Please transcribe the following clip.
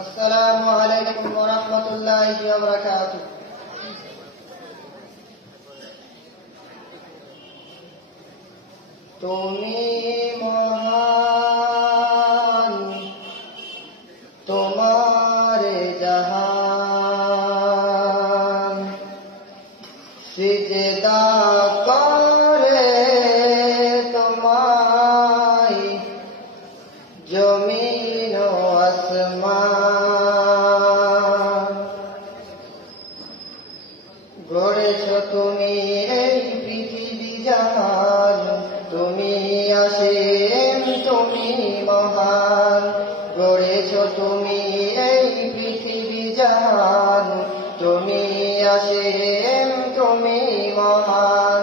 আসসালামু আলাইকুম ওয়া রাহমাতুল্লাহি ওয়া বারাকাতুহু। তুমি মহান, তোমার জাহান, সিজদা করে তোমায় জমিন ও আসমান। গড়েছ তুমি এই পৃথিবী জাহান, তুমি অসীম, তুমি মহান। গড়েছ তুমি এই পৃথিবী জাহান, তুমি অসীম, তুমি মহান।